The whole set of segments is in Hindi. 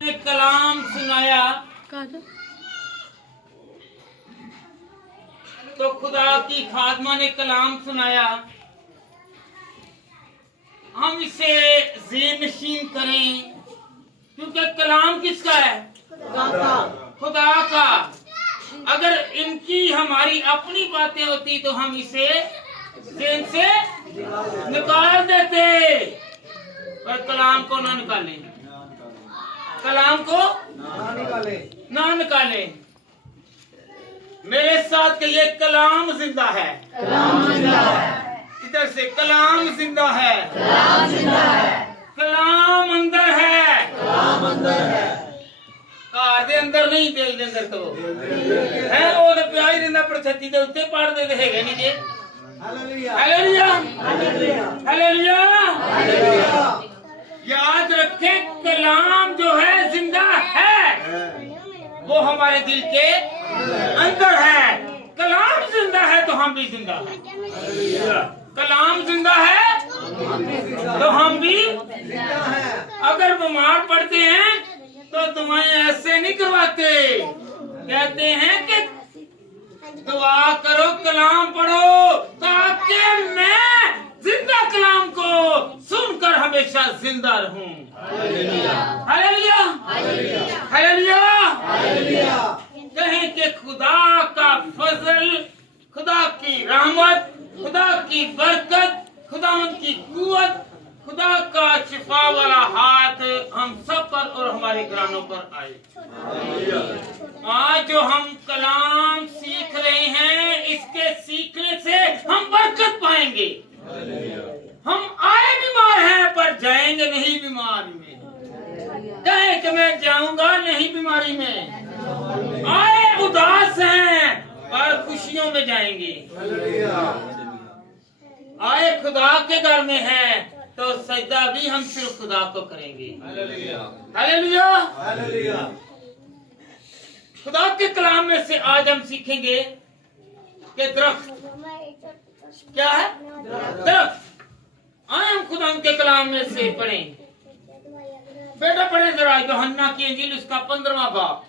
कलाम सुनाया तो खुदा की खादमा ने कलाम सुनाया, हम इसे ज़ेहनशीन करें क्योंकि कलाम किसका है? खुदा का। अगर इनकी हमारी अपनी बातें होती तो हम इसे ज़हन से निकाल देते, पर कलाम को ना निकालें, कलाम को ना निकालें। मेरे साथ कहिए कलाम जिंदा है, इधर से कलाम जिंदा है, कलाम अंदर है, घर दे अंदर नहीं, दिल दे अंदर तो है। वो तो प्याज रिंदा पर छत्ती दे उत्ते पढ़ दे हैगे नहीं जे। Hallelujah hallelujah hallelujah. याद रखें कलाम जो है जिंदा है, वो हमारे दिल के अंदर है। कलाम जिंदा है तो हम भी जिंदा हैं। कलाम जिंदा है तो हम भी जिंदा हैं। अगर बीमार पड़ते हैं तो दवाएं ऐसे नहीं करवाते, कहते हैं कि दुआ करो, कलाम पढ़ो, ताकि मैं जिंदा कलाम को सुनकर हमेशा जिंदा रहूं। Hallelujah hallelujah hallelujah. कहें कि खुदा का फजल, खुदा की रहमत, खुदा की बरकत, खुदा की कुव्वत, खुदा का शिफा वाला हाथ हम सब पर और हमारे घरानों पर आए। आज जो हम कलाम सीख रहे हैं, इसके सीखने से हम बरकत पाएंगे। हम आए बीमार हैं पर जाएंगे नहीं बीमारी में। कहें कि मैं जाऊंगा नहीं बीमारी में। आए उदास हैं पर खुशियों में जाएंगे। आए खुदा के घर में हैं तो सजदा भी हम सिर्फ खुदा को करेंगे। Hallelujah hallelujah. खुदा के कलाम में से आज हम सीखेंगे कि दरख्त क्या है? दरख्त। आए हम खुदा के कलाम में से पढ़ें। बेटा पढ़े जरा यूहन्ना की इंजील उसका 15वां बाब,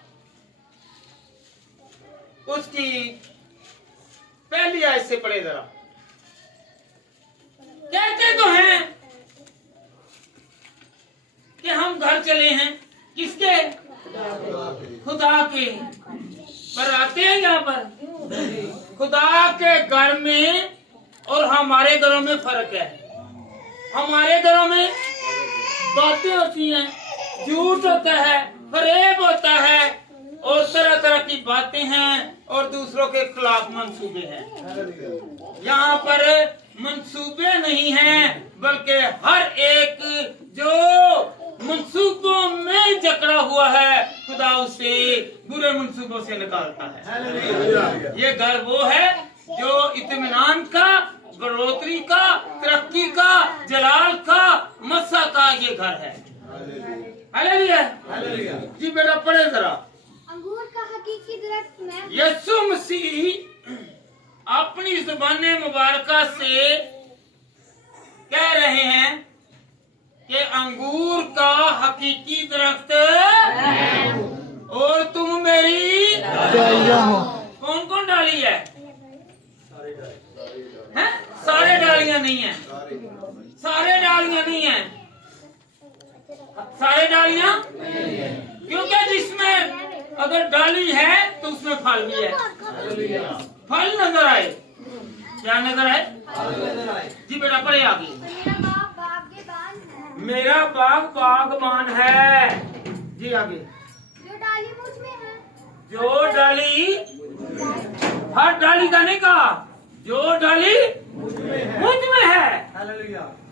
उसकी पहली आयत से पढ़े जरा। कहते तो हैं कि हम घर चले हैं, किसके? खुदा के। पर आते हैं यहाँ पर खुदा के घर में और हमारे घरों में फर्क है। हमारे घरों में बातें होती हैं, झूठ होता है, फरेब होता है और तरह तरह की बातें हैं और दूसरों के खिलाफ मंसूबे हैं। यहाँ पर मंसूबे नहीं हैं, बल्कि हर एक जो मंसूबों में जकड़ा हुआ है खुदा उसे बुरे मंसूबों से निकालता है। ये घर वो है जो इत्मीनान का, बढ़ोतरी का, तरक्की का, जलाल का, मस्सा का ये घर है। हालेलुया जी। बेटा पढ़े जरा। अंगूर का हकीकी दरख्त मैं। यीशु मसीह अपनी ज़ुबान मुबारका से कह रहे हैं कि अंगूर का हकीकी दरख्त और तुम मेरी डालियां हो। कौन कौन डाली है? हैं? सारे डालियां नहीं है, सारे डालियां नहीं है, सारे डालियां, क्योंकि जिसमें अगर डाली है तो उसमें फल भी है। फल नजर आए, क्या नजर आए? जी बेटा पढ़े आगे। मेरा बाग बागबान है। जी आगे। जो डाली मुझ में है, जो डाली, हर डाली का नहीं कहा, जो डाली मुझ में है,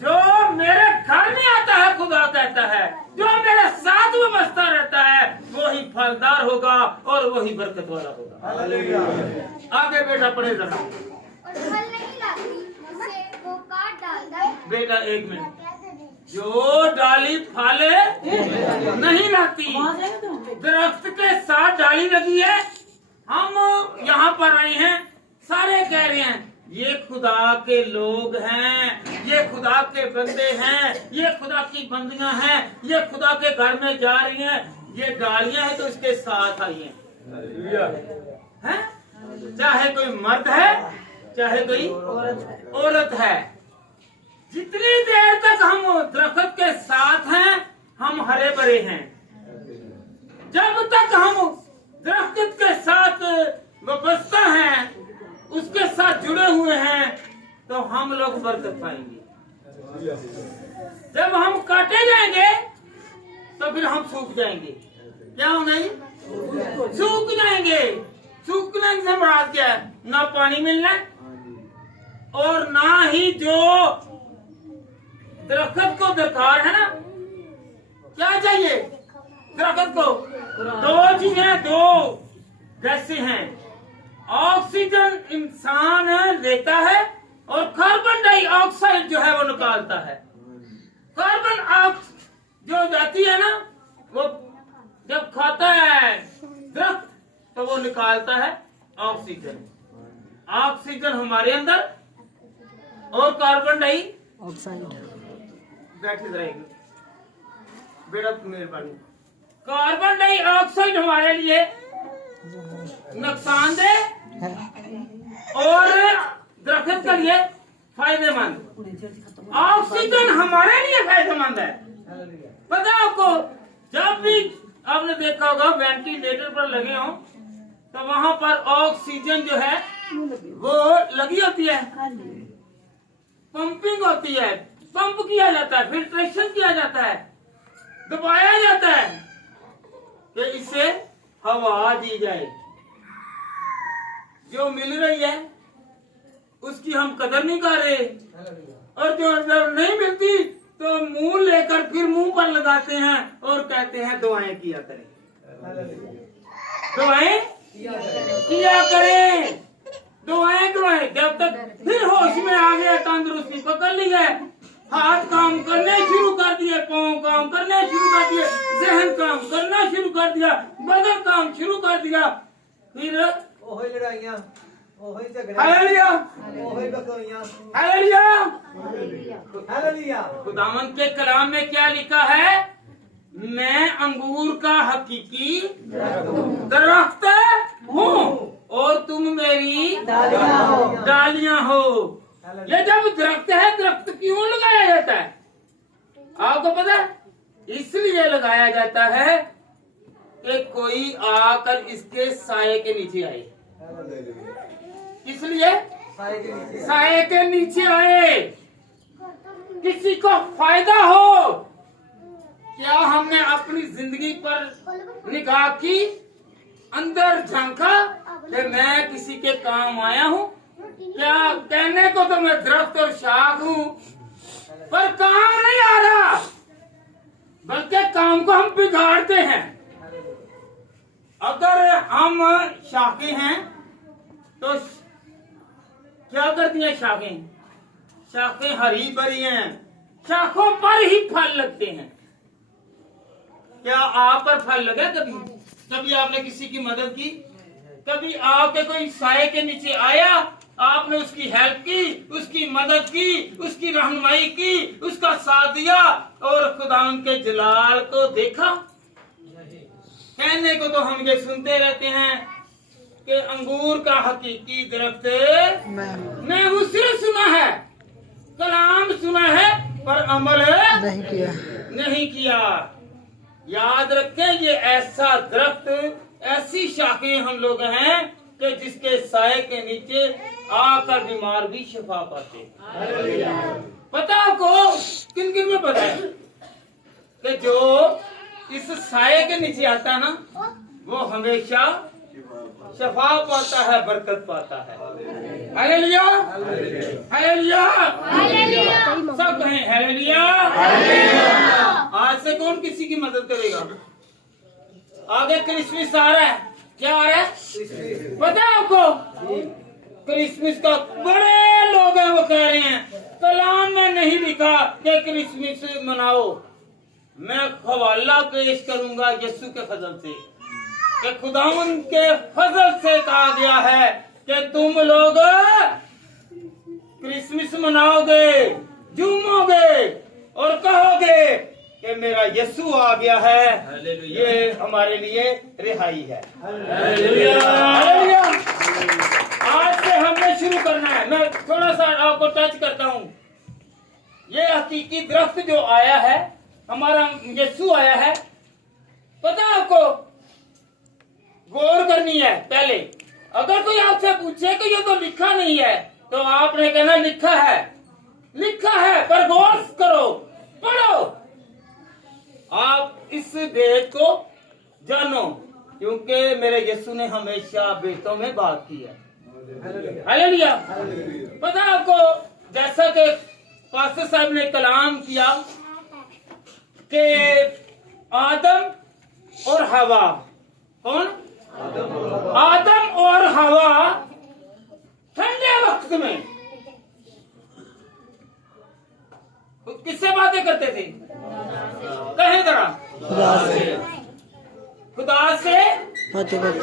जो मेरे घर में आता है, खुदा कहता है, जो मेरे साथ में बसता रहता है वही फलदार होगा और वही बरकत वाला होगा। आगे बेटा पढ़े जरा। और फल नहीं लाती, उसे वो काट डालता है। बेटा एक मिनट। जो डाली फल नहीं लाती, दरख्त के साथ डाली लगी है। हम यहाँ पर आए हैं, सारे कह रहे हैं ये खुदा के लोग हैं, ये खुदा के बंदे हैं, ये खुदा की बंदियां हैं, ये खुदा के घर में जा रही हैं, ये डालियां हैं तो इसके साथ आई हैं। चाहे कोई मर्द है चाहे कोई औरत है, जितनी देर तक हम दरख्त के साथ हैं हम हरे भरे हैं। जब तक हम दरख्त के साथ वाबस्ता हैं, उसके साथ जुड़े हुए हैं, तो हम लोग बरकत पाएंगे। जब हम काटे जाएंगे तो फिर हम सूख जाएंगे। क्या होगा? सूख जाएंगे। सूखने से मुराद क्या है? ना पानी मिलना और ना ही जो दरख्त को दरकार है ना, क्या चाहिए दरख्त को? दो चीजें, दो गैसें हैं। ऑक्सीजन इंसान लेता है और कार्बन डाइऑक्साइड जो है वो निकालता है। कार्बन जो जाती है ना, वो जब खाता है दरख्त तो वो निकालता है ऑक्सीजन। ऑक्सीजन हमारे अंदर और कार्बन डाइऑक्साइड बैठे रहेगी। बेटा मेहरबानी, कार्बन डाइऑक्साइड हमारे लिए नुकसानदेह और दरख्त के लिए फायदेमंद। ऑक्सीजन हमारे लिए फायदेमंद है। पता आपको, जब भी आपने देखा होगा वेंटिलेटर पर लगे हो तो वहां पर ऑक्सीजन जो है वो लगी होती है, पंपिंग होती है, पंप किया जाता है, फिल्ट्रेशन किया जाता है, दबाया जाता है कि इससे हवा दी जाए। जो मिल रही है उसकी हम कदर नहीं कर रहे, और जो जब नहीं मिलती तो मुंह लेकर फिर मुंह पर लगाते हैं और कहते हैं दुआएं किया करें, दुआएं किया करें, दुआएं दुआएं। जब तक फिर होश में आ गया, तंदुरुस्ती पकड़ ली है, हाथ काम करने शुरू कर दिए, पाँव काम करने शुरू कर दिए, जहन काम करना शुरू कर दिया, बदन काम शुरू कर दिया, फिर ओही लड़ाइयां, ओही झगड़े, हालेलुया, ओही बकरियां, हालेलुया। हालेलुया। खुदावंद के कलाम में क्या लिखा है? मैं अंगूर का हकीकी दरख्त हूँ और तुम मेरी डालियां हो। ये जब दरख्त है, दरख्त क्यों लगाया जाता है आपको पता है? इसलिए लगाया जाता है कि कोई आकर इसके साये के नीचे आए। इसलिए साये के नीचे आए, किसी को फायदा हो। क्या हमने अपनी जिंदगी पर निगाह की, अंदर झांका कि मैं किसी के काम आया हूँ? क्या कहने को तो मैं दरख्त और शाख हूँ, पर काम नहीं आ रहा, बल्कि काम को हम बिगाड़ते हैं। अगर हम शाखें हैं तो क्या करती हैं शाखें? शाखें हरी भरी हैं, शाखों पर ही फल लगते हैं। क्या आप पर फल लगा कभी? कभी आपने किसी की मदद की? कभी आपके कोई साये के नीचे आया, आपने उसकी हेल्प की, उसकी मदद की, उसकी रहनुमाई की, उसका साथ दिया और खुदावन के जलाल को देखा? कहने को तो हम ये सुनते रहते हैं कि अंगूर का हकीकी दरख्त मैं उसे सुना है, कलाम सुना है, पर अमल नहीं किया। याद रखें, ये ऐसा दरख्त, ऐसी शाखें हम लोग हैं कि जिसके साये के नीचे आकर बीमार भी शिफा पाते। पता आपको किन किन में पता है कि जो इस साये के नीचे आता है ना, वो हमेशा शिफा पाता है, बरकत पाता है। हालेलुया, हालेलुया, सब कहें हालेलुया। आज से कौन किसी की मदद करेगा? आगे क्रिसमस आ रहा है, क्या आ रहा है पता है आपको? क्रिसमस का बड़े लोग हैं, वो कह रहे हैं कलाम में नहीं लिखा कि क्रिसमस मनाओ। मैं हवाला पेश करूंगा यीशु के फजल से कि खुदावंद के फजल से कहा गया है कि तुम लोग क्रिसमस मनाओगे, झूमोगे और कहोगे कि मेरा यीशु आ गया है, ये हमारे लिए रिहाई है। हालेलुया। आज से हमने शुरू करना है। मैं थोड़ा सा आपको टच करता हूँ। ये हकीकी दरख्त जो आया है, हमारा यीशु आया है, पता है आपको? गौर करनी है पहले। अगर कोई आपसे पूछे कि ये तो लिखा नहीं है, तो आपने कहना लिखा है, लिखा है, पर गौर करो, पढ़ो। आप इस भेद को जानो, क्योंकि मेरे यीशु ने हमेशा बेटों में बात की है। हालेलुया। पता है आपको, जैसा कि पास्टर साहब ने कलाम किया कि आदम और हवा, कौन? आदम और हवा ठंडे वक्त में किससे बातें करते थे? कहें जरा। खुदा से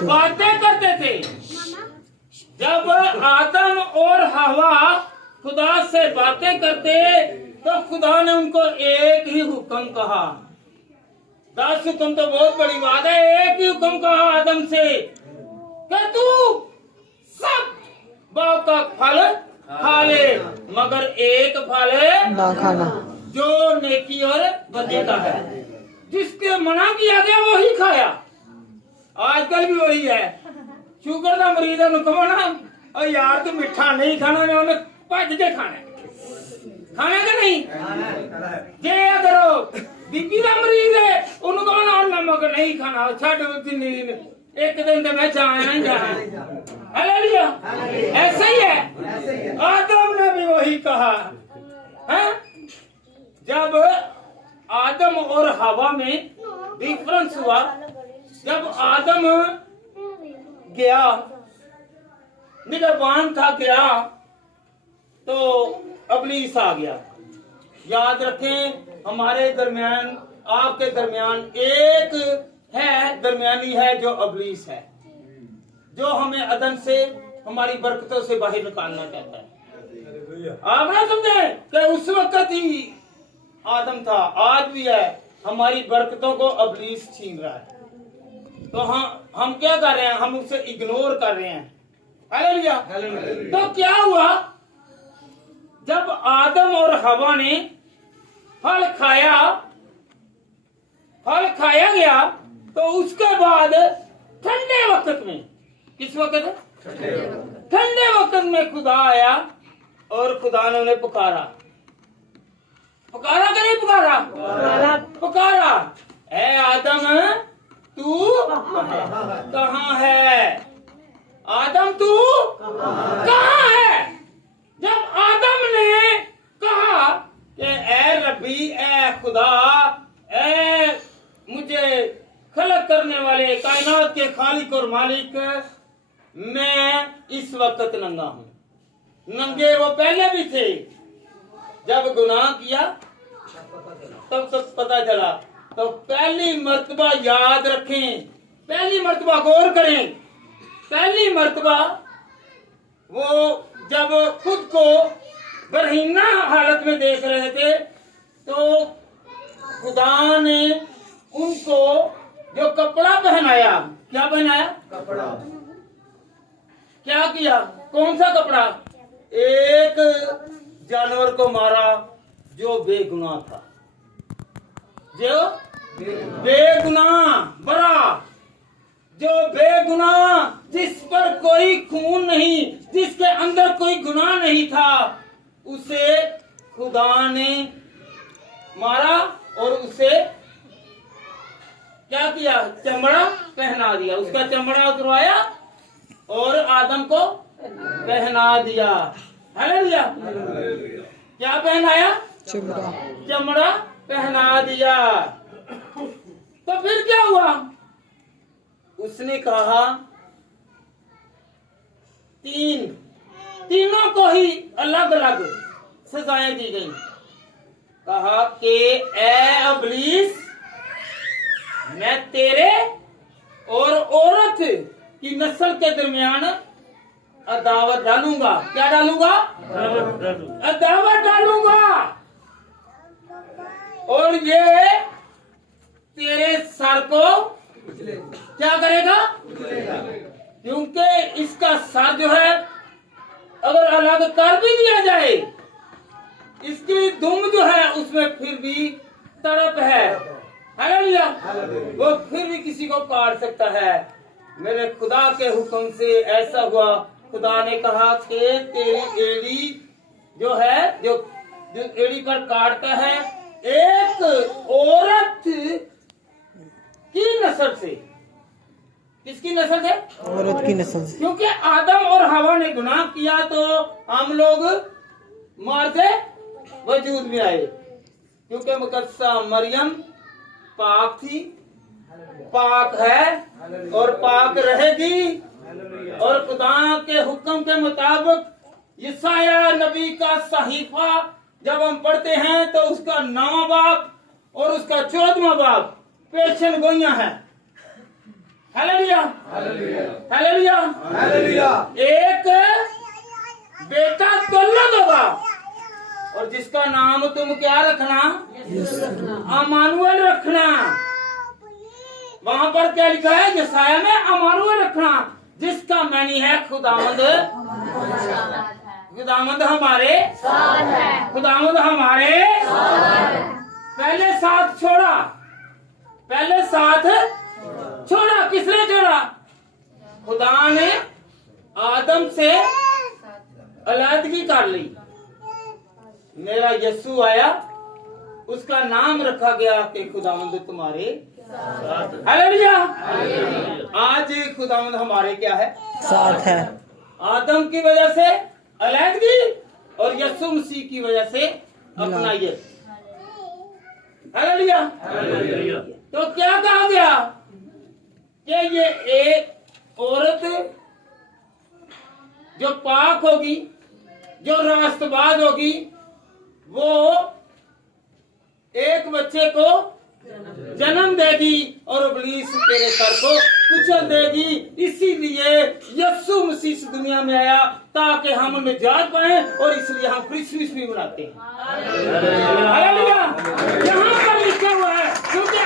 बातें करते थे। जब आदम और हवा खुदा से बातें करते, तो खुदा ने उनको एक ही हुक्म कहा। 10 हुक्म तो बहुत बड़ी बात है। एक ही हुक्म कहा आदम से कि तू सब बाग का फल खा ले, मगर एक फल ना खाना, जो नेकी और बदी का है। जिसके मना किया गया वही खाया। आजकल भी वही है। शुगर का मरीज है, और यार तू मिठा नहीं खाना, ने उन्हें भज के खाना का नहीं। जे अगर बीपी का मरीज है, उनको नमक नहीं खाना, एक दिन तो मैं जाना ही जाना। हालेलुया। ऐसा ही है। आदम ने भी वही कहा है। जब आदम और हवा में डिफरेंस हुआ, जब आदम गया, निगहबान था, गया तो इब्लीस आ गया। याद रखें, हमारे दरमियान, आपके दरमियान एक है, दरमियानी है, जो इब्लीस है, जो हमें अदन से, हमारी बरकतों से बाहर निकालना चाहता है। आप ना समझे कि उस वक्त ही आदम था, आज भी है। हमारी बरकतों को इब्लीस छीन रहा है। तो हम क्या कर रहे हैं? हम उसे इग्नोर कर रहे हैं। हालेलुया। तो क्या हुआ? जब आदम और हवा ने फल खाया गया, तो उसके बाद ठंडे वक्त में, किस वक्त? ठंडे वक्त में खुदा आया और खुदा ने उन्हें पुकारा। पुकारा कि नहीं पुकारा? पुकारा। ए आदम, तू कहाँ है? आदम, तू कहाँ है? जब आदम ने कहा कि ए रब्बी, ए खुदा, ए मुझे खलक करने वाले, कायनात के खालिक और मालिक, मैं इस वक्त नंगा हूँ। नंगे वो पहले भी थे। जब गुनाह किया तब तक पता चला। तो पहली मर्तबा याद रखें, पहली मर्तबा गौर करें, पहली मर्तबा वो जब खुद को बरहीना हालत में देख रहे थे, तो खुदा ने उनको जो कपड़ा पहनाया, क्या पहनाया? कपड़ा। क्या किया? कौन सा कपड़ा? एक जानवर को मारा जो बेगुनाह था, जो बेगुनाह, बरा, जो बेगुनाह, जिस पर कोई खून नहीं, जिसके अंदर कोई गुनाह नहीं था, उसे खुदा ने मारा और उसे क्या किया? चमड़ा पहना दिया। उसका चमड़ा उतरवाया और आदम को पहना दिया। हालेलुया। क्या पहनाया? चमड़ा पहना दिया। तो फिर क्या हुआ? उसने कहा, तीनों को ही अलग अलग सजाएं दी गई। कहा कि ए इब्लीस, मैं तेरे और औरत की नस्ल के दरमियान अदावत डालूंगा। क्या डालूंगा? अदावत डालूंगा। और ये तेरे सर को क्या करेगा? क्योंकि इसका सर जो है अगर अलग कर भी दिया जाए, इसकी दुम जो है उसमें फिर भी तड़प है। हालेलुया। वो फिर भी किसी को काट सकता है। मेरे खुदा के हुक्म से ऐसा हुआ, खुदा ने कहा कि तेरी एड़ी जो है, जो एड़ी पर काटता है, एक औरत की नस्ल से। किसकी नस्ल से? औरत की नस्ल से। क्योंकि आदम और हवा ने गुनाह किया तो हम लोग मौत से वजूद में आए। क्योंकि मुकद्दसा मरियम पाक थी, पाक है और पाक रहेगी। और खुदा के हुक्म के मुताबिक यशाया नबी का सहीफा जब हम पढ़ते हैं तो उसका 9वां बाब और उसका 14वां बाब पेशन गोइयां है। Hallelujah, hallelujah, hallelujah. एक बेटा दौलत होगा और जिसका नाम तुम क्या रखना? अमानुएल रखना। वहां पर क्या लिखा है? यशाया में अमानुएल रखना, जिसका मैनी है खुदावंद। खुदावंद हमारे साथ है। खुदावंद हमारे साथ है। पहले साथ छोड़ा, पहले साथ छोड़ा। किसने छोड़ा? खुदा ने आदम से अलग कर ली। मेरा यीशु आया, उसका नाम रखा गया कि खुदावंद तुम्हारे साथ। हालेलुया। आज खुदावंद हमारे क्या है? साथ है। आदम की वजह से अलैदगी और यीशु मसीह की वजह से अपना ये। हालेलुया। तो क्या कहा गया कि ये एक औरत जो पाक होगी, जो रास्तबाज होगी, वो एक बच्चे को जन्म देगी और इब्लीस तेरे सर को कुचल देगी। इसीलिए यीशु मसीह इस दुनिया में आया ताकि हम निजात पाएं और इसलिए हम क्रिसमस भी मनाते हैं। हालेलुया। यहाँ पर लिखा हुआ है क्योंकि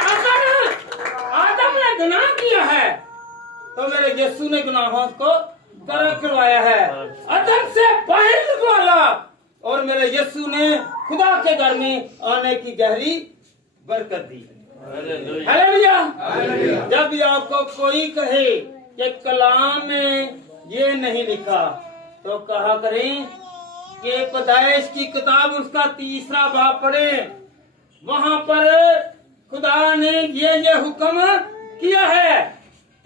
आदम ने गुनाह किया है तो मेरे यीशु ने गुनाहों को तरक करवाया है। आदम से पहले वाला और मेरे यीशु ने खुदा के घर में आने की गहरी बरकत दी। हालेलुया। जब भी आपको कोई कहे कि कलाम में ये नहीं लिखा तो कहा करें कि पैदाइश की किताब उसका 3रा बाब पढ़े। वहां पर खुदा ने ये हुक्म किया है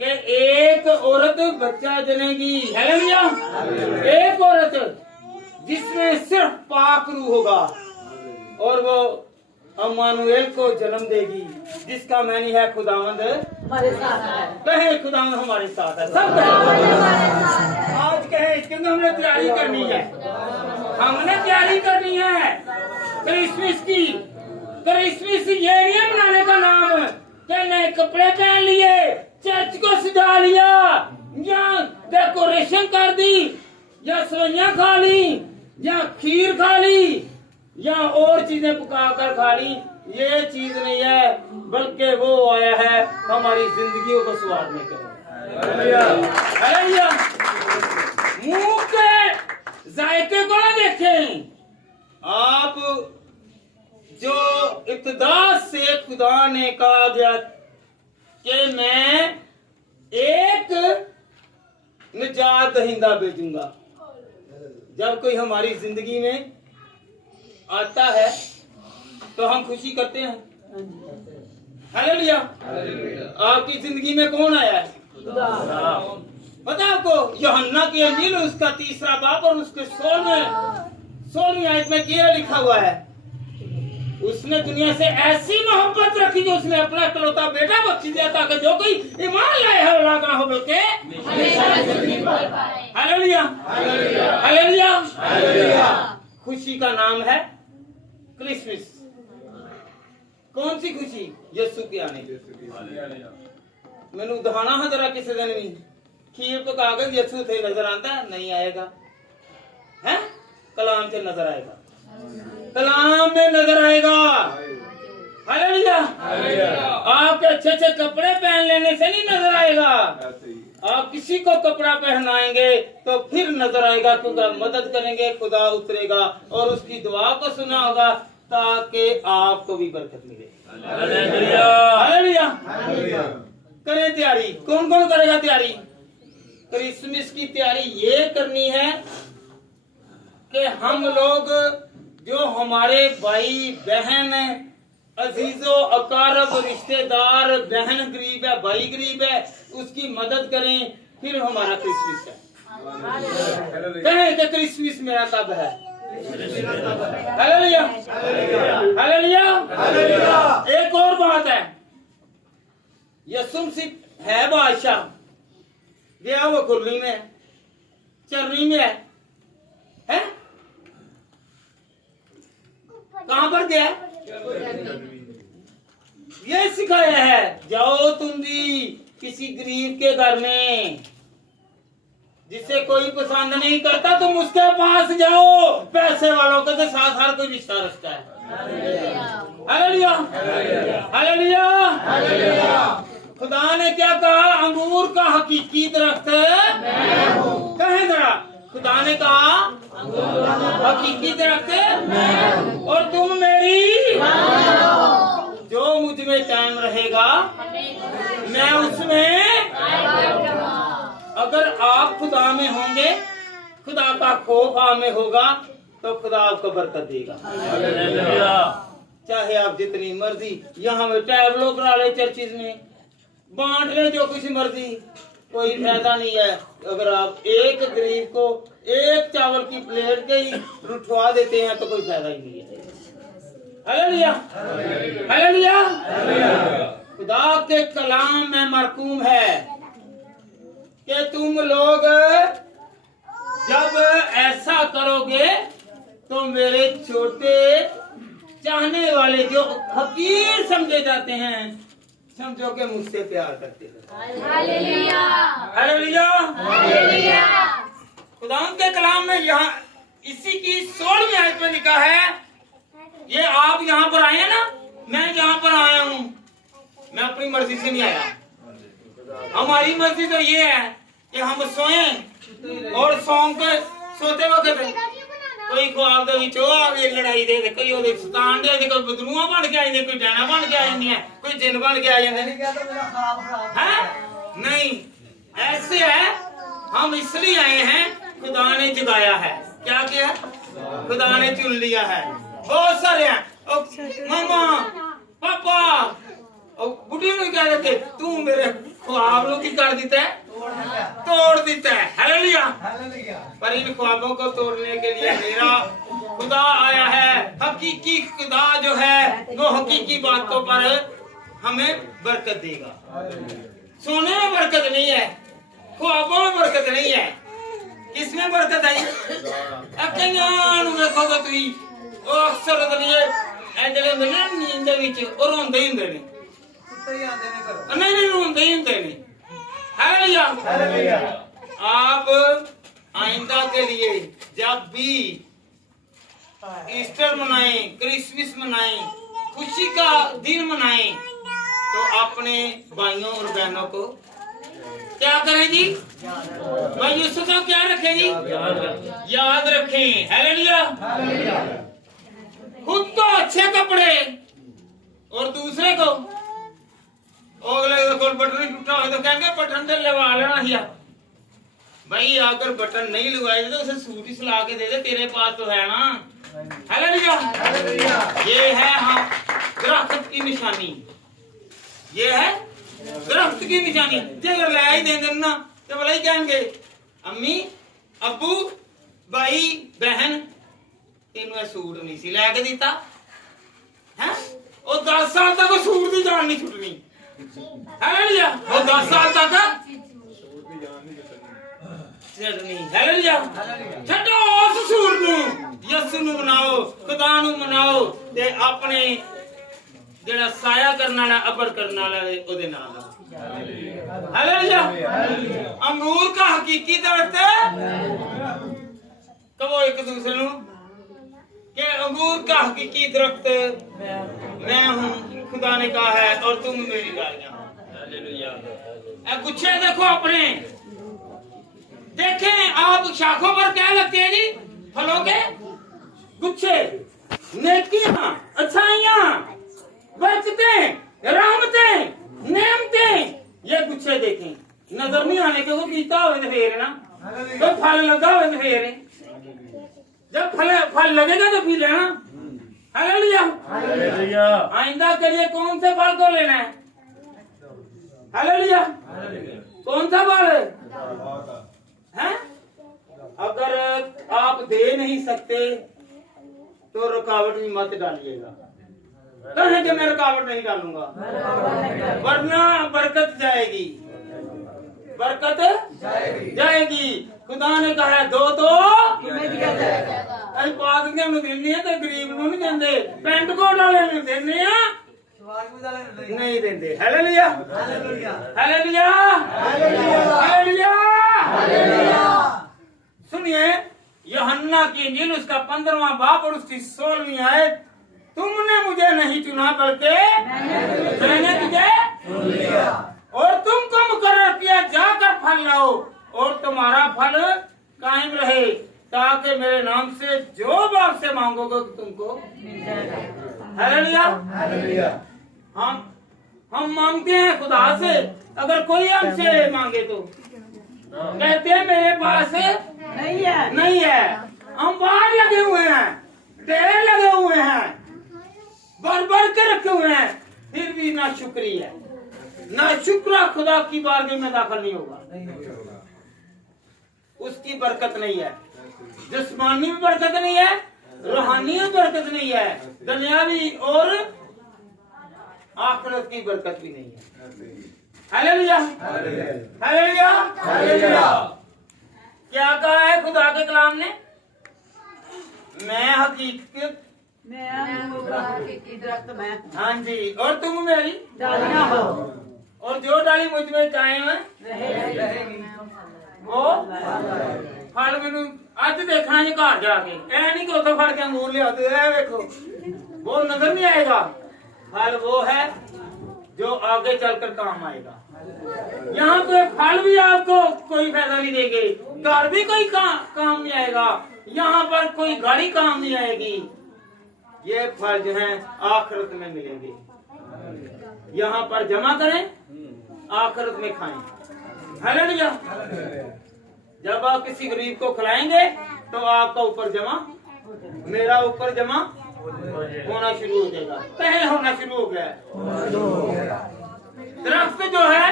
कि एक औरत बच्चा जनेगी। हालेलुया। एक औरत जिसमें सिर्फ पाक रूह होगा और वो अमानुएल को जन्म देगी, जिसका मैनी है खुदावंद हमारे साथ है। कहे खुदावंद हमारे साथ है। सब कहे आज कहे, क्योंकि हमने तैयारी करनी है। हमने तैयारी करनी है क्रिसमस की। क्रिसमस ये नहीं मनाने का नाम कि नए कपड़े पहन लिए, चर्च को सजा लिया, या डेकोरेशन कर दी, या सवैयां खा ली, या खीर खा ली, या और चीजें पकाकर खा ली। ये चीज नहीं है, बल्कि वो आया है हमारी जिंदगियों को सुधारने के लिए। मुंह के जायके को ना देखें आप। जो इब्तिदा से खुदा ने कहा गया कि मैं एक निजात दहिंदा भेजूंगा। जब कोई हमारी जिंदगी में आता है तो हम खुशी करते हैं। हालेलुया। आपकी जिंदगी में कौन आया है? पता है आपको? यूहन्ना की इंजील उसका 3रा बाब और उसके 16वीं आयत में क्या लिखा हुआ है? उसने दुनिया से ऐसी मोहब्बत रखी कि उसने अपना इकलौता बेटा बख्श दिया ताकि जो कोई ईमान लाए है वो ना हो बल्कि हालेलुया, हालेलुया, हालेलुया। खुशी का नाम है क्रिसमस। कौन सी खुशी? यीशु के आने की। मैनू दहाना है जरा किसी दिन भी खीर पका के यसू थे नजर आता है? नहीं आएगा। हैं? कलाम से नजर आएगा, कलाम में नजर आएगा। हालेलुया। आपके अच्छे अच्छे कपड़े पहन लेने से नहीं नजर आएगा। आप किसी को कपड़ा पहनाएंगे तो फिर नजर आएगा, खुदा मदद करेंगे, खुदा उतरेगा और उसकी दुआ को सुना होगा ताकि आपको भी बरकत मिले। हालेलुया। करें तैयारी। कौन कौन करेगा तैयारी? क्रिसमस की तैयारी ये करनी है कि हम लोग जो हमारे भाई बहन अजीजो अकारब रिश्तेदार, बहन गरीब है, भाई गरीब है, उसकी मदद करें, फिर हमारा क्रिसमस है। कहें कि क्रिसमस मेरा कब है? हालेलुया। हालेलुया। एक और बात है, यसू मसीह है बादशाह, गया वो कुरली में, चरनी में है? कहां पर गया? ये सिखाया है, जाओ तुम भी किसी गरीब के घर में, जिसे कोई पसंद नहीं करता तुम उसके पास जाओ। पैसे वालों के तो साथ हर कोई रिश्ता रखता है। हालेलुया। हालेलुया। खुदा ने क्या कहा? अंगूर का हकीकी दरख्त कहे जरा। खुदा ने कहा हकीकी दरख्त और तुम मेरी, जो मुझ में कायम रहेगा मैं उसमें। अगर आप खुदा में होंगे, खुदा का खौफ आप में होगा, तो खुदा आपको बरकत देगा। चाहे आप जितनी मर्जी यहाँ में टैबलो करा ले, चर्चिज में बांट ले जो कुछ मर्जी, कोई फायदा नहीं है अगर आप एक गरीब को एक चावल की प्लेट के ही रुठवा देते हैं तो कोई फायदा ही नहीं है। हालेलुया। हालेलुया। खुदा के कलाम में मरकूम है कि तुम लोग जब ऐसा करोगे तो मेरे छोटे चाहने वाले जो हकीर समझे जाते हैं, समझो के मुझसे प्यार करते हैं। हालेलुया। हालेलुया। खुदा के कलाम में यहाँ इसी की 16वीं आयत में लिखा है, ये आप यहाँ पर आए हैं ना, मैं यहाँ पर आया हूँ, मैं अपनी मर्जी से नहीं आया। हमारी मर्जी तो ये है कि हम सोएं और सोते वक्त कोई ख्वाब दे विच आ गई लड़ाई दे, कोई ओदे शैतान दे, कोई बदरूआ बन के आ जांदे, कोई डैना बन के आ जांदी है, कोई जिन बन के आ जांदे हैं। नहीं, ऐसे है हम इसलिए आए हैं, खुदा ने जगाया है। क्या किया? खुदा ने चुन लिया है। बहुत सारे हैं, मामा पापा और बुढ़ी ने क्या देते, तू मेरे ख्वाब की कर देता है, तोड़ देता है। हालेलुया। पर इन ख्वाबों को तोड़ने के लिए मेरा खुदा आया है। हकीकी खुदा जो है वो हकीकी बातों पर हमें बरकत देगा। सोने में बरकत नहीं है, ख्वाबों में बरकत नहीं है, किसमें बरकत आई? देखो तो तुम वो अक्सर ऐसे नींद और रोंदे ही होंगे नहीं रोंदे ही होंगे नहीं। हालेलुया। आप आइंदा के लिए जब भी ईस्टर मनाएं, क्रिसमस मनाएं, खुशी का दिन मनाएं, तो अपने भाइयों और बहनों को क्या करें जी? भाई यीशु को क्या रखें जी? याद रखें। हालेलुया। खुद तो अच्छे कपड़े और दूसरे को अगले बटन टूटा हो तो कहेंगे बटन तो लगा लेना ही। भाई अगर बटन नहीं लगाए तो उसे सूट ही सिला के दे दे, तेरे पास तो है ना। हालेलुया। ये है हाँ दरख्त की निशानी, ये है दरख्त की निशानी। अगर लै ही दे देना तो भला ही कहेंगे अम्मी अबू भाई बहन तेन सूट नहीं सी लैके दिता है, और 10 साल तक सूट की जान नहीं छुटनी। हालेलुया। और 10 साल तक हालेलुया। छड्डो उस सूट नूं, यसू नूं मनाओ, खुदा नूं मनाओ ते अपने जेड़ा साया करना वाला अबर करना वाला ओदे नाल। हालेलुया। अंगूर का हकीकी दरख्त कहो एक दूसरे नु कि अंगूर का हकीकी दरख्त मैं हूँ, खुदा ने कहा है, और तुम मेरी डालियां। हालेलुया। गुच्छे देखो अपने, देखें आप शाखों पर क्या लगते हैं जी? फलों के गुच्छे, नेकियां, अच्छाइयां, बरकतें, रहमतें, नेमतें, ये गुच्छे देखें। नजर नहीं आने के वो कीता हुए तो फेर ना, तो फल लगा हुए तो फेर, जब फल लगेगा तो फिर लेना। हालेलुया। हालेलुया। आइंदा के लिए कौन से फल को लेना है? हालेलुया। कौन सा फल है? अगर आप दे नहीं सकते तो रुकावट में मत डालिएगा। कहें कि मैं रुकावट नहीं डालूंगा, वरना बरकत जाएगी, बरकत जाएगी। खुदा ने कहा है दो तो पादरियां ਨੂੰ ਦਿੰਦੇ ਆ ਤੇ ਗਰੀਬ ਨੂੰ ਨਹੀਂ ਦਿੰਦੇ, ਪੈਂਟ ਕੋਟ ਵਾਲੇ ਨੂੰ ਦਿੰਦੇ ਆ, नहीं देते। हालेलुया। हालेलुया। हालेलुया। हालेलुया। सुनिए यूहन्ना की इंजील उसका 15वां बाब और उसकी 16वीं आयत, तुमने मुझे नहीं चुना बल्कि मैंने तुझे चुन लिया और तुमको मुकर्रर किया, जाकर फल लाओ और तुम्हारा फल कायम रहे, ताकि मेरे नाम से जो बाप से मांगोगे तुमको मिल जाएगा। हालेलुया। हालेलुया। हम मांगते हैं खुदा से, अगर कोई हमसे मांगे तो कहते हैं मेरे पास नहीं है। हम बाहर लगे हुए हैं, ढेर लगे हुए हैं, भर के रखे हुए हैं, फिर भी ना शुक्री है, ना शुक्र खुदा की बारगाह में दाखिल नहीं होगा, उसकी बरकत नहीं है। जिस्मानी भी बरकत नहीं है, रूहानी भी बरकत नहीं है, दुनियावी और आखिरत की बरकत भी नहीं है। हालेलुया। हालेलुया। हालेलुया। क्या कहा है खुदा के कलाम ने? मैं हकीकत दरख्त में, हाँ जी, और तुम मेरी डालियां हो, और जो डाली मुझ में कायम है वो फल मैनू अज देखना जी घर जाके, ऐ नहीं कि उतो फड़ के अंगूर लिया देखो, वो नजर नहीं आएगा। फल वो है जो आगे चलकर काम आएगा। यहाँ पे फल भी आपको कोई फायदा नहीं देंगे, घर भी कोई काम नहीं आएगा, यहाँ पर कोई गाड़ी काम नहीं आएगी। ये फल जो है आखिरत में मिलेंगे, यहाँ पर जमा करें, आखिरत में खाएं। हालेलुया। जब आप किसी गरीब को खिलाएंगे तो आपका ऊपर जमा, मेरा ऊपर जमा होना शुरू हो जाएगा, पहले होना शुरू हो गया। दरख्त जो है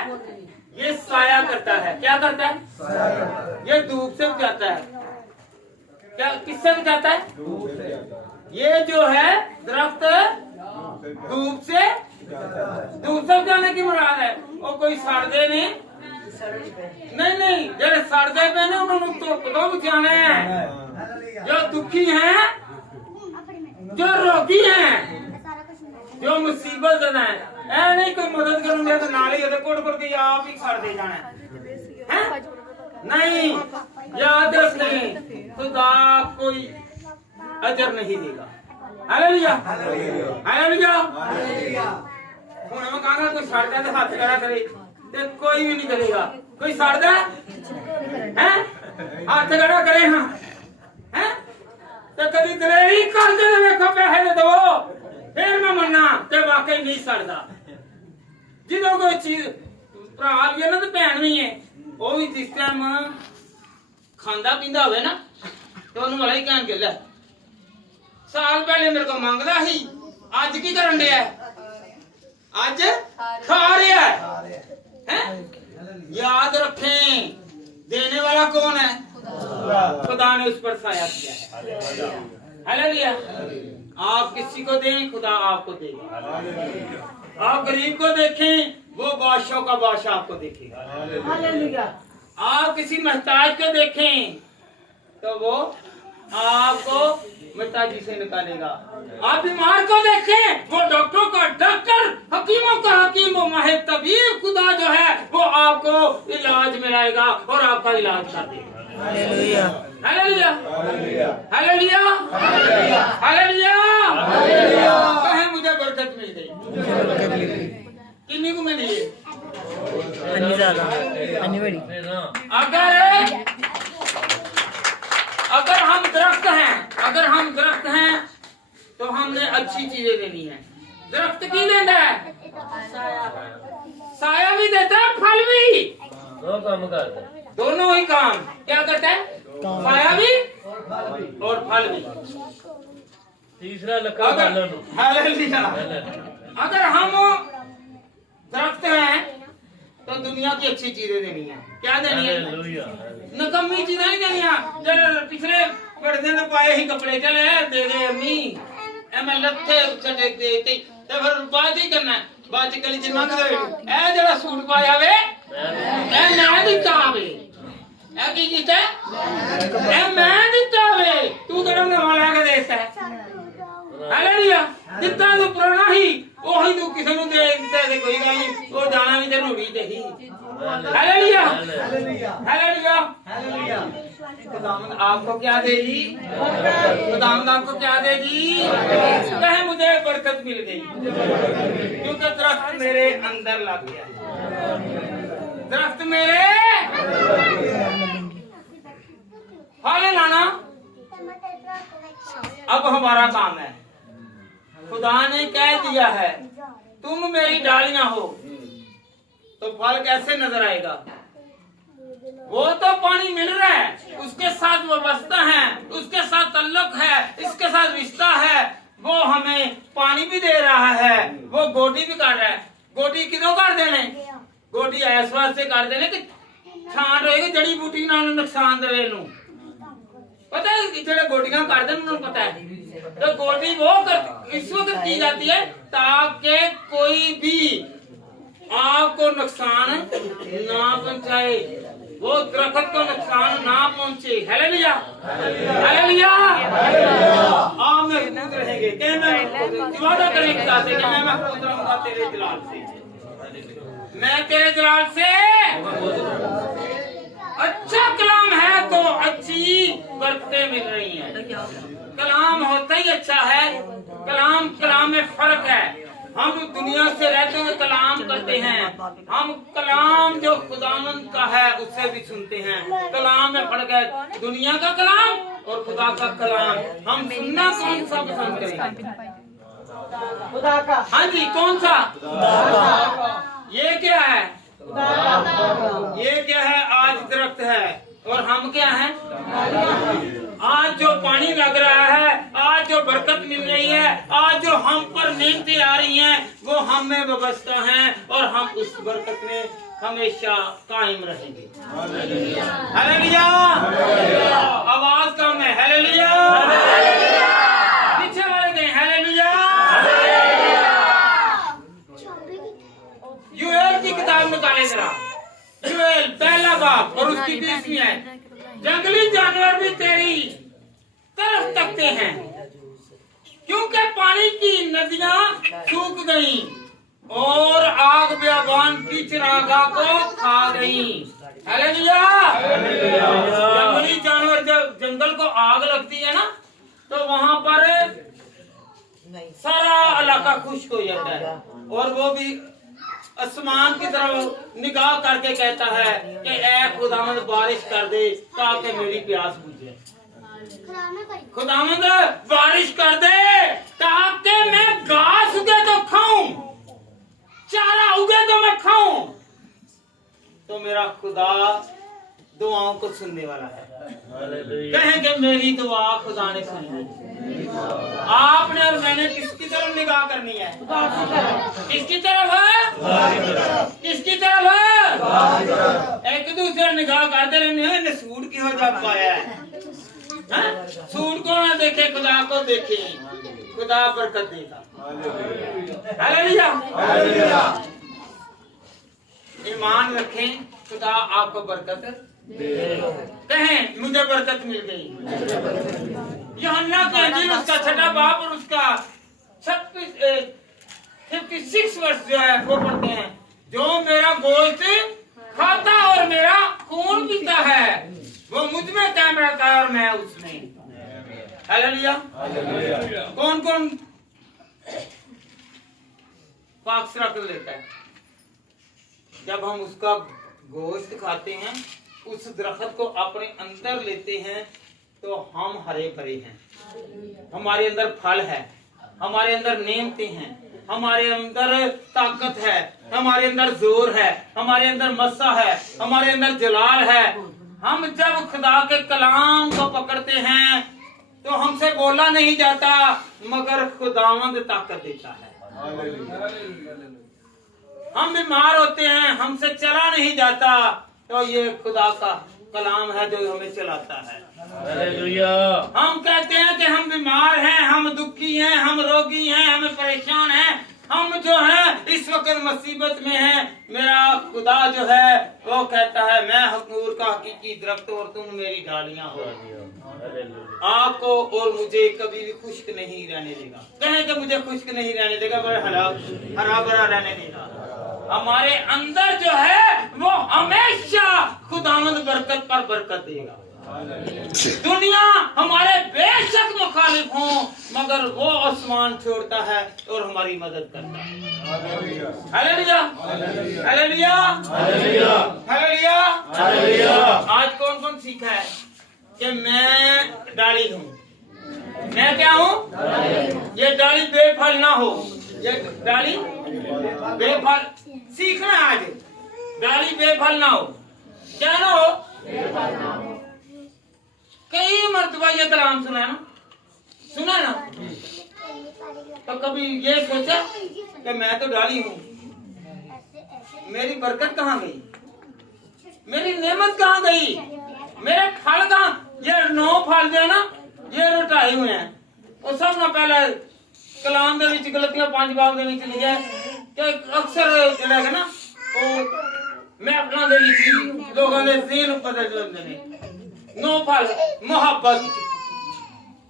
ये साया करता है, क्या करता है? ये धूप से बचाता है। क्या किससे बचाता है? ये जो है दरख्त धूप से बचाने की मुराद है। और कोई सड़दे नहीं, जरा सड़दे पे ने उन्होंने तो बचाना है। जो दुखी हैं, जो रोगी हैं, जो मुसीबत है, ऐ नहीं कोई मदद करूंगा तो नाली कोट के आप ही सड़ दे जाना है? नहीं, याद रखें खुदा कोई अजर नहीं देगा। हालेलुया। हालेलुया। हुण मैं कहूंगा कोई सड़दा तो हाथ खड़ा करे, तो कोई भी नहीं करेगा। कोई सड़दा है हाथ खड़ा करे, हाँ है तो कभी दलेरी कर दे, देखो पैसे दे दो फिर मैं मन्ना ते वाकई नहीं सड़दा। जिदों कोई चीज भरा भी है ना तो भैन भी है, वो भी जिस टाइम खांदा पींदा होवे ना तो उन्होंने वाला ही कहन के ले साल पहले मेरे को मंगदा ही, आज की करन दिया है? आज खा रहा है। याद रखें देने वाला कौन है? खुदा ने उस पर साया किया है। हालेलुया। आप किसी को दें, खुदा आपको देगा। आप गरीब को देखें, वो बादशाह का बादशाह आपको देखेगा। हालेलुया। आप किसी महताज को देखें तो वो आपको महताजी से निकालेगा। आप बीमार को देखें, वो डॉक्टरों का डॉक्टर, हकीमों का हकीम, माहिर तबीब खुदा जो है वो आपको आपको इलाज मिलाएगा और आपका इलाज कर देगा। Hallelujah hallelujah hallelujah hallelujah. कहे मुझे बरकत मिल गई। किन्हीं को मिली है? अगर हम दरख्त हैं तो हमने अच्छी चीजें देनी है। दरख्त की देता है, साया भी देता है, फल भी। दो काम करता है, दोनों ही काम क्या करता है? साया भी और फल भी। तीसरा लखा हालेलुया। अगर हम दरख्त हैं तो दुनिया की अच्छी चीजें देनी है। क्या देनी है? नकम्मी चीजें नहीं देनी है। चल पिछले बड़े ने पाए ही कपड़े चले दे दे अम्मी मैं लत्थे छटे दे ते फिर बात ही करना बात कली च मंग दे ए जड़ा सूट पाया वे ए मैं दिता वे ए की कीता ए मैं दिता वे तू केड़ा नवा ला के देता है। हालेलुया। दिता तो पुराना ही ओही तू किसे नु दे दिता ते कोई गल नहीं ओ जाना भी ते रोड़ी ते ही। Hallelujah hallelujah hallelujah. खुदावंद आपको क्या देगी? खुदावंद आपको क्या देगी? कहे मुझे बरकत मिल गई क्योंकि दरख्त मेरे अंदर लग गया। दरख्त मेरे फल लाना अब हमारा काम है। खुदा ने कह दिया है तुम मेरी डालियां हो तो फल कैसे नजर आएगा? वो तो पानी मिल रहा है, उसके साथ व्यवस्था है, उसके साथ ताल्लुक है, इसके साथ रिश्ता है। वो हमें पानी भी दे रहा है, वो गोडी भी कर रहा है। गोडी किदों कर देने? गोडी ऐस वास्ते कर देने कि छांट होएगी जड़ी बूटी ना नुकसान देवे नू। पता है जेड़े गोडियां कर देन उन्हें पता है। तो गोडी वो इस वक्त की जाती है ताकि कोई भी आपको नुकसान ना पहुंचाए, वो दरख्त को नुकसान ना पहुंचे। Hallelujah hallelujah. आप महफूज रहेंगे। क्या मैं वादा करें खुदा से कि मैं महफूज रहूंगा तेरे जलाल से, मैं तेरे जलाल से। अच्छा कलाम है तो अच्छी बरकतें मिल रही हैं। कलाम होता ही अच्छा है। कलाम में फर्क है। हम दुनिया से रहते हुए कलाम करते हैं, हम कलाम जो खुदावंद का है उससे भी सुनते हैं। कलाम में फर्क है, दुनिया का कलाम और खुदा का कलाम। हम सुनना कौन सा पसंद करेंगे? खुदा का। हाँ जी, कौन सा? ये क्या है? ये क्या है? आज दरख्त है और हम क्या हैं? आज जो पानी लग रहा है, आज जो बरकत मिल रही है, आज जो हम पर नेमतें आ रही हैं, वो हम में व्यवस्था है और हम उस बरकत में हमेशा कायम रहेंगे। हालेलुया। आवाज कम है। हालेलुया। पीछे वाले दें हालेलुया। यूएल की किताब निकालें जरा। यूएल पहला बाब और उसकी 20वीं आयत। जंगली जानवर भी तेरी तरफ तकते हैं क्योंकि पानी की नदियां सूख गईं और आग बियाबान की चिरागाह को खा गईं। हालेलुया। जंगली जानवर जब जंगल को आग लगती है ना तो वहां पर सारा इलाका खुश्क हो जाता है और वो भी आसमान की तरफ निगाह करके कहता है कि ऐ खुदावंद बारिश कर दे ताकि मेरी प्यास बुझे। खुदावंद बारिश कर दे ताकि मैं घास उगे तो खाऊं, चारा उगे तो मैं खाऊं। तो मेरा खुदा दुआओं को सुनने वाला है। कहेंगे मेरी दुआ खुदा ने सुनी। आपने और मैंने किसकी तरफ निगाह करनी है? किसकी तरफ है? किसकी तरफ है? एक दूसरे निगाह करते रहने हैं। सूट की हो जा पाया है, सूट को ना देखे खुदा को देखे, खुदा बरकत देगा। हालेलुया। ईमान रखें, खुदा आपको बरकत कहें मुझे बरकत मिल गई। यूहन्ना का इंजील उसका 6वां बाब और उसका 56 वर्ष जो है वो पढ़ते हैं। जो मेरा गोश्त खाता है वो मुझ में कायम रहता है और मैं उसमें। हालेलुया। कौन कौन पाकसरा कर लेता है? जब हम उसका गोश्त खाते हैं, उस दरख्त को अपने अंदर लेते हैं, तो हम हरे भरे हैं, हमारे अंदर फल है, हमारे अंदर नेमतें हैं, हमारे अंदर ताकत है, हमारे अंदर जोर है, हमारे अंदर मस्सा है, हमारे अंदर जलाल है। हम जब खुदा के कलाम को पकड़ते हैं तो हमसे बोला नहीं जाता, मगर खुदावंद ताकत देता है। हम बीमार होते हैं, हमसे चला नहीं जाता, तो ये खुदा का कलाम है जो हमें चलाता है। हालेलुया। हम कहते हैं कि हम बीमार हैं, हम दुखी हैं, हम रोगी हैं, हम परेशान हैं, हम जो है इस वक्त मुसीबत में हैं। मेरा खुदा जो है वो कहता है मैं हकूर का हकीकी दरख्त और तुम मेरी डालियां हो। आपको और मुझे कभी भी खुश्क नहीं रहने देगा। कहें कि मुझे खुश्क नहीं रहने देगा, बड़े हरा भरा रहने देगा। हमारे अंदर जो है वो हमेशा खुदावंद बरकत पर बरकत देगा। दुनिया हमारे बेशक मुखालिफ हो, मगर वो आसमान छोड़ता है और हमारी मदद करता है। Hallelujah, hallelujah, hallelujah, hallelujah. आज कौन कौन सीखा है कि मैं डाली हूँ? मैं क्या हूँ? ये डाली बेफल ना हो, ये डाली बेफल सीखना। आज डाली बेफल ना हो, क्या ना हो? कई मर्तबा ये कलाम सुना है ना, सुना ना? तो कभी ये सोचा कि मैं तो डाली हूँ, मेरी बरकत कहाँ गई, मेरी नेमत कहाँ गई, मेरे फल कहाँ? ये 9 फल जो है ना, ये रटाए हुए हैं। और सब ना पहले कलाम दे विच गलतियां 5 बाब दे विच लिखा है कि अक्सर जिहड़ा है ना वो मैं अपना दे विच लोगों दे ज़हन बदल जाते हैं। 9 फल मोहब्बत,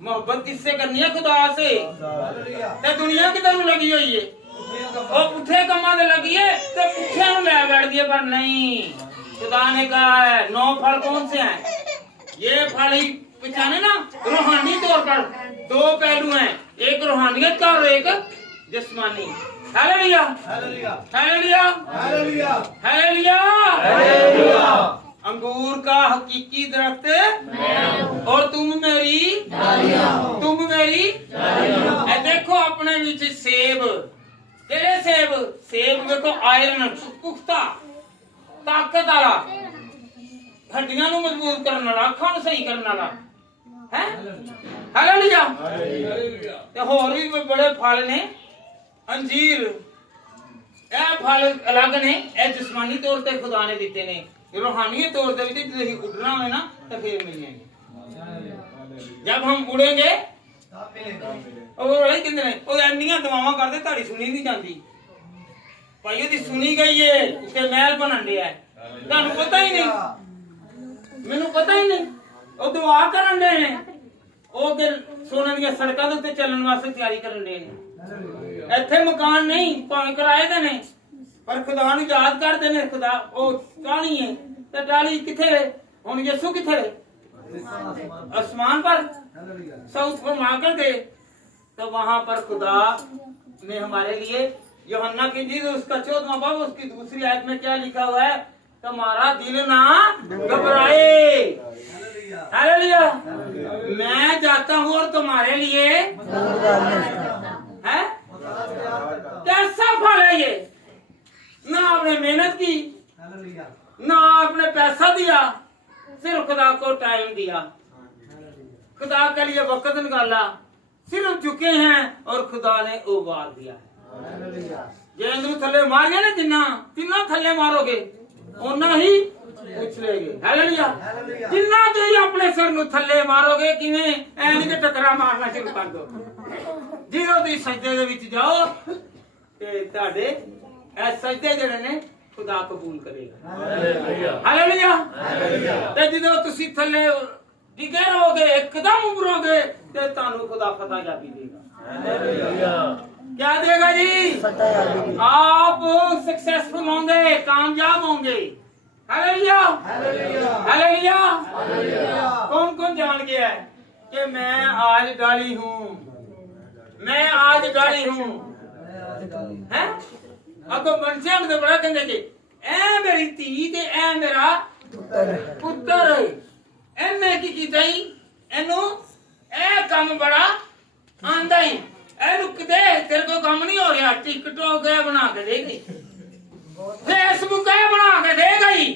मोहब्बत किससे करनी है? खुदा से। ते दुनिया की तरफ लगी हुई है, वो पुठे कमा दे लगी है, तो पुठे नु ले बैठ दिए। पर नहीं, खुदा ने कहा है 9 फल कौन से हैं? ये फल ही पहचाने ना रूहानी तौर पर 2 पहलू हैं, एक रूहानियत का और एक जिस्मानी। Hallelujah, hallelujah, hallelujah, hallelujah, hallelujah, hallelujah. अंगूर का हकीकी दरख्त और तुम मेरी डालियां, तुम मेरी डालियां। ए देखो अपने विच सेब, केड़े सेब? सेब देखो आयरन, पुख्ता, ताकत वाला, हड्डियां नु मजबूत करने वाला, अखां नु सही करने वाला है। हालेलुया। ते होर भी बड़े फल ने, अंजीर, ए फल अलग ने, ए जिस्मानी तौर ते खुदा ने दिते ने, रूहानी तौर पे भी तुसीं उड़ना है ना तो फिर मिलेंगे। जब हम उड़ेंगे और नहीं कहते हैं वो एनियां दुआवां करते ताड़ी सुनी नहीं जाती भाई, ओदी सुनी गई है उसके महल बनन दिया है, तुहानू पता ही नहीं, मैनू पता ही नहीं। वो दुआ करन दे ने, वो के सोने दी सड़कां दे उत्ते चलण वास्ते तैयारी करन दे ने। इत्थे मकान नहीं, भावें किराए दे ने, पर खुदा नू याद करते ने। खुदा वो टाली है, तो टाली किथे है हुण? यसू किथे है? आसमान पर, साउथ पर माकर दे। तो वहां पर खुदा ने हमारे लिए यूहन्ना की इंजील उसका 14वां बाब उसकी दूसरी आयत में क्या लिखा हुआ है? तुम्हारा दिल ना घबराए। हालेलुया। मैं जाता हूँ और तुम्हारे लिए है कैसा फल है ये? ना आपने मेहनत की, ना आपने पैसा दिया, सिर्फ खुदा को टाइम दिया, खुदा के लिए वक्त निकाला, सिर्फ झुके हैं और खुदा ने उबार दिया है। जे थले मार गए ना, जिन्ना थले मारोगे उन्ना ही उछलेगे। हालेलुया। जिन्ना तुम अपने सिर नु थले मारोगे, किवें ऐ नहीं कि टकरा मारना शुरू कर दो। जिदों तुसीं सजदे दे विच जाओ ते तुहाडे ऐ सजदे जेहड़े ने खुदा कबूल करेगा। Hallelujah, hallelujah. ते जिदों तुसीं थले डिगे रहोगे, एकदम उभरोगे, ते तुहानू खुदा फतह याबी देगा। हालेलुया। क्या देगा जी? आप सक्सेसफुल होंगे, कामयाब होंगे। हालेलुया हालेलुया हालेलुया हालेलुया कौन कौन जान गया है कि मैं आज डाली हूँ, मैं आज डाली हूँ हैं? अगो मनसे हम तो बड़ा कहते कि ऐ मेरी धी ते ऐ मेरा पुत्र एने की कीता ही एनु ए काम बड़ा आंदा ही एनु किते तेरे को काम नहीं हो रहा टिकटॉक है बना के दे गई फेसबुक है बना के दे गई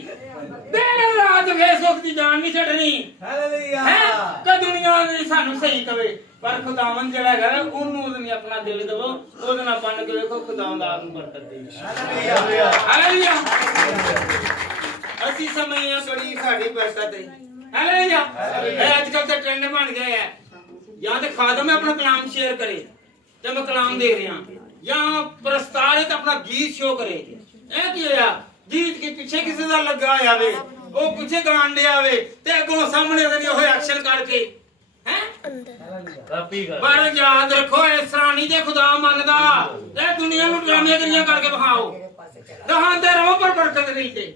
दिन रात फेसबुक की जान नहीं छड़नी हालेलुया है कि दुनिया ने सानू सही कवे पर खुदावन जेड़ा है ओनू नहीं अपना दिल देवो ओदे नाल बन के देखो खुदावन दा आपनु बरकत दे हालेलुया हालेलुया ਅਸੀਂ ਸਮਝਿਆ ਬੜੀ ਸਾਡੀ ਬਰਕਤ ਹੈ ਹਾਲੇਲੂया ਇਹ ਅੱਜ ਕੱਲ ਤਾਂ ਟ੍ਰੈਂਡ ਬਣ ਗਿਆ ਹੈ ਜਾਂ ਤੇ ਖਾਦਮ ਆਪਣਾ ਕਲਾਮ ਸ਼ੇਅਰ ਕਰੇ ਜਦ ਮੈਂ ਕਲਾਮ ਦੇ ਰਿਹਾ ਜਾਂ ਪ੍ਰਸਤਾਰਿਤ ਆਪਣਾ ਗੀਤ ਸ਼ੋ ਕਰੇ ਇਹ ਕੀ ਹੋਇਆ ਗੀਤ ਕੇ ਪਿੱਛੇ ਕਿਸੇ ਦਾ ਲੱਗਾ ਆਵੇ ਉਹ ਪਿੱਛੇ ਗਾਣ ਦੇ ਆਵੇ ਤੇ ਅੱਗੋਂ ਸਾਹਮਣੇ ਦੇ ਉਹ ਐਕਸ਼ਨ ਕਰਕੇ ਹੈ ਕਾਪੀ ਕਰ ਪਰ ਯਾਦ ਰੱਖੋ ਇਸ ਰਾਣੀ ਦੇ ਖੁਦਾ ਮੰਨਦਾ ਇਹ ਦੁਨੀਆ ਨੂੰ ਡਰਾਮੇਗਰੀਆਂ ਕਰਕੇ ਵਿਖਾਓ ਦਹਾਂਦੇ ਰਹੋ ਪਰ ਬਰਕਤ ਨਹੀਂ ਤੇ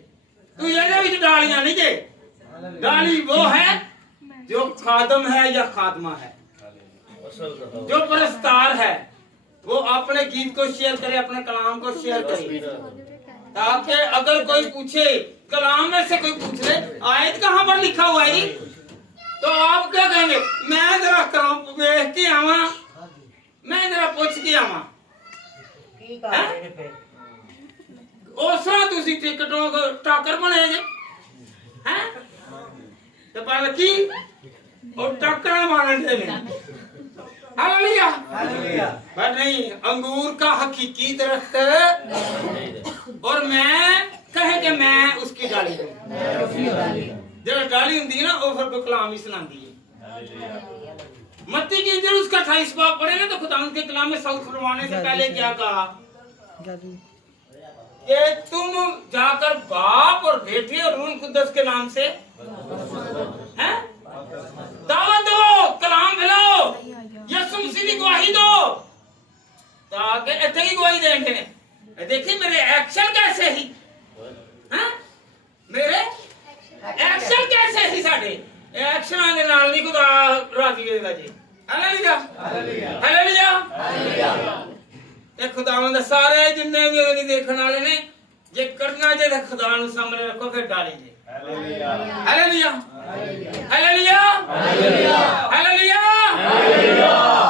तू ये भी डालियां नहीं के डाली वो है जो खादम है या खादमा है असल का जो परस्तार है वो अपने गीत को शेयर करे अपने कलाम को शेयर करे ताकि अगर कोई पूछे कलाम में से कोई पूछ ले आयत कहाँ पर लिखा हुआ है तो आप क्या कहेंगे मैं जरा कलाम देख के आवा मैं जरा पूछ के आवा ਉਸ ਤਰ੍ਹਾਂ ਤੁਸੀਂ ਟਿਕਟੌਕ ਟਾਕਰ ਬਣੇ ਜੇ ਹੈ ਤੇ ਪਰ ਕੀ ਉਹ ਟੱਕਰਾਂ ਮਾਰਨ ਦੇ ਨੇ हालेलुया हालेलुया पर नहीं अंगूर का हकीकी दरख्त और मैं कहे कि मैं उसकी डाली हूं जब डाली होती है ना वो फिर कलाम ही सुनाती है मत्ती की इंजील उसका 28 बाब पढ़े ना तो खुदा के कलाम में सऊद फरमाने से पहले क्या कहा कि तुम जाकर बाप और बेटे और रूह कुद्दस के नाम से हैं दावत दो कलाम फैलाओ यसु मसीह की गवाही दो ताकि इतने की गवाही देंगे देखिए मेरे एक्शन कैसे ही हैं मेरे एक्शन कैसे ही साडे एक्शनां दे नाल नहीं खुदा राजी होएगा जी हालेलुया हालेलुया हालेलुया हालेलुया ते खुदावंद सारे जिन्ने भी नहीं देखने वाले ने जे करना जे ते खुदा नु सामने रखो फिर डाली जे hallelujah hallelujah hallelujah hallelujah hallelujah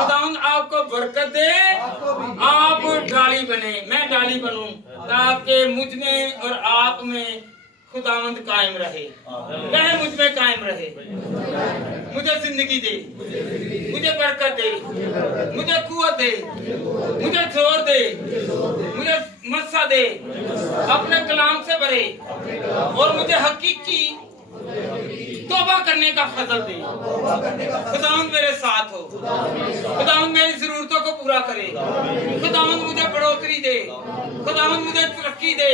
खुदावंद आपको बरकत दे आप डाली बने मैं डाली बनूं ताकि मुझ में और आप में खुदावंद कायम रहे वह मुझ में कायम रहे मुझे जिंदगी दे मुझे बरकत दे मुझे कुव्वत दे मुझे जोर दे मुझे मस्सा दे अपने कलाम से भरे और मुझे हकीकी तौबा करने का फजल दे खुदावंद मेरे साथ हो खुदावंद मेरी जरूरतों को पूरा करे खुदावंद मुझे बढ़ोतरी दे खुदावंद मुझे तरक्की दे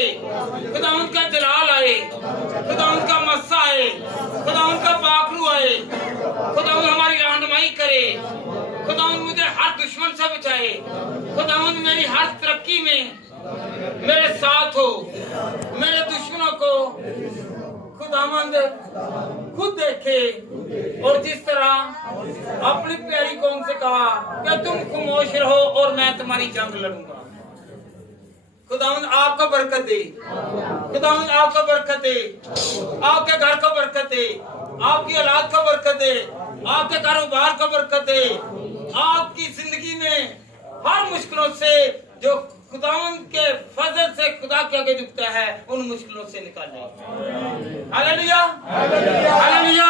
खुदावंद का जलाल आए खुदावंद का मस्सा आए खुदावंद का पाखरू आए खुदावंद हमारी रहनुमाई करे खुदावंद मुझे हर दुश्मन से बचाए खुदावंद मेरी हर तरक्की में मेरे साथ हो मेरे दुश्मनों को खुदावंद खुद देखे और जिस तरह अपनी प्यारी कौम से कहा कि तुम खामोश रहो और मैं तुम्हारी जंग लड़ूंगा खुदावंद आपको बरकत दे खुदावंद आपको बरकत दे आपके घर को बरकत दे आपकी औलाद को बरकत दे आपके कारोबार को बरकत दे आपकी जिंदगी में हर मुश्किलों से जो खुदावंद के फजल से खुदा के आगे झुकता है उन मुश्किलों से निकाले hallelujah hallelujah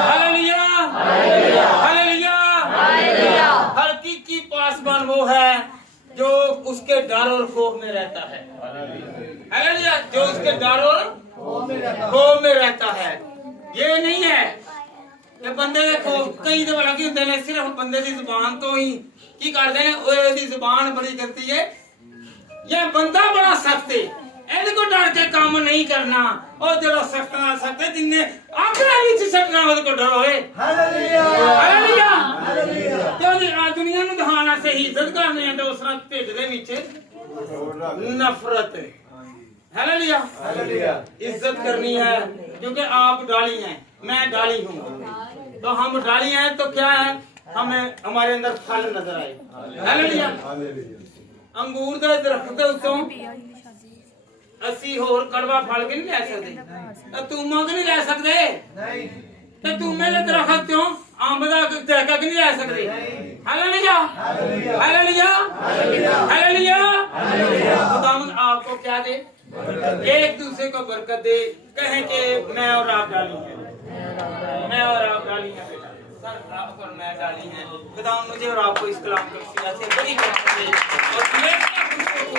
hallelujah hallelujah hallelujah हर की पासबान वो है जो उसके डर और खौफ में रहता है हालेलुया जो उसके डर और खौफ में रहता है ये नहीं है कि बंदे के खौफ कई दफा लगी होंगे ने सिर्फ बंदे की जुबान तो ही की करते हैं ओदी जुबान बड़ी करती है ये बंदा बड़ा सख्त है ਇਹਦੇ ਕੋ ਡਰ ਕੇ ਕੰਮ ਨਹੀਂ ਕਰਨਾ ਉਹ ਜਿਹੜਾ ਸਖਤ ਨਾਲ ਸਖਤ ਜਿੰਨੇ ਆਖਰਾ ਵਿੱਚ ਛੱਡਣਾ ਉਹਦੇ ਕੋ ਡਰ ਹੋਏ हालेलुया ਹਾਲੇਲੂਇਆ हालेलुया ਤੇ ਉਹਦੀ ਆ ਦੁਨੀਆ ਨੂੰ ਦਿਖਾਣਾ ਸਹੀ ਇੱਜ਼ਤ ਕਰਨੇ ਆ ਤੇ ਉਸ ਨਾਲ ਢਿੱਡ ਦੇ ਵਿੱਚ ਨਫ਼ਰਤ हालेलुया। हालेलुया। इज्जत करनी है क्योंकि आप डाली हैं, मैं डाली हूँ। तो हम डाली हैं तो क्या है, हमें हमारे अंदर फल नजर आए। हालेलुया। अंगूर के दरख्त के उत्तों ਅਸੀਂ ਹੋਰ ਕੜਵਾ ਫਲ ਕਿ ਨਹੀਂ ਲੈ ਸਕਦੇ, ਤਾਂ ਤੂਮਾਂ ਕਿ ਨਹੀਂ ਲੈ ਸਕਦੇ, नहीं ਤੇ ਤੂਮੇ ਦੇ ਦਰਖਤ ਤੋਂ ਅੰਬ ਦਾ ਦਰਖਤ ਕਿ ਨਹੀਂ ਲੈ ਸਕਦੇ। Hallelujah hallelujah hallelujah. खुदावंद आपको क्या दे, एक दूसरे को बरकत दे, कहें कि मैं और आप डाली है, मैं और आप डाली है बेटा, सर आप और मैं डाली है। खुदावंद मुझे और आपको इस कलाम को से बड़ी बरकत दे और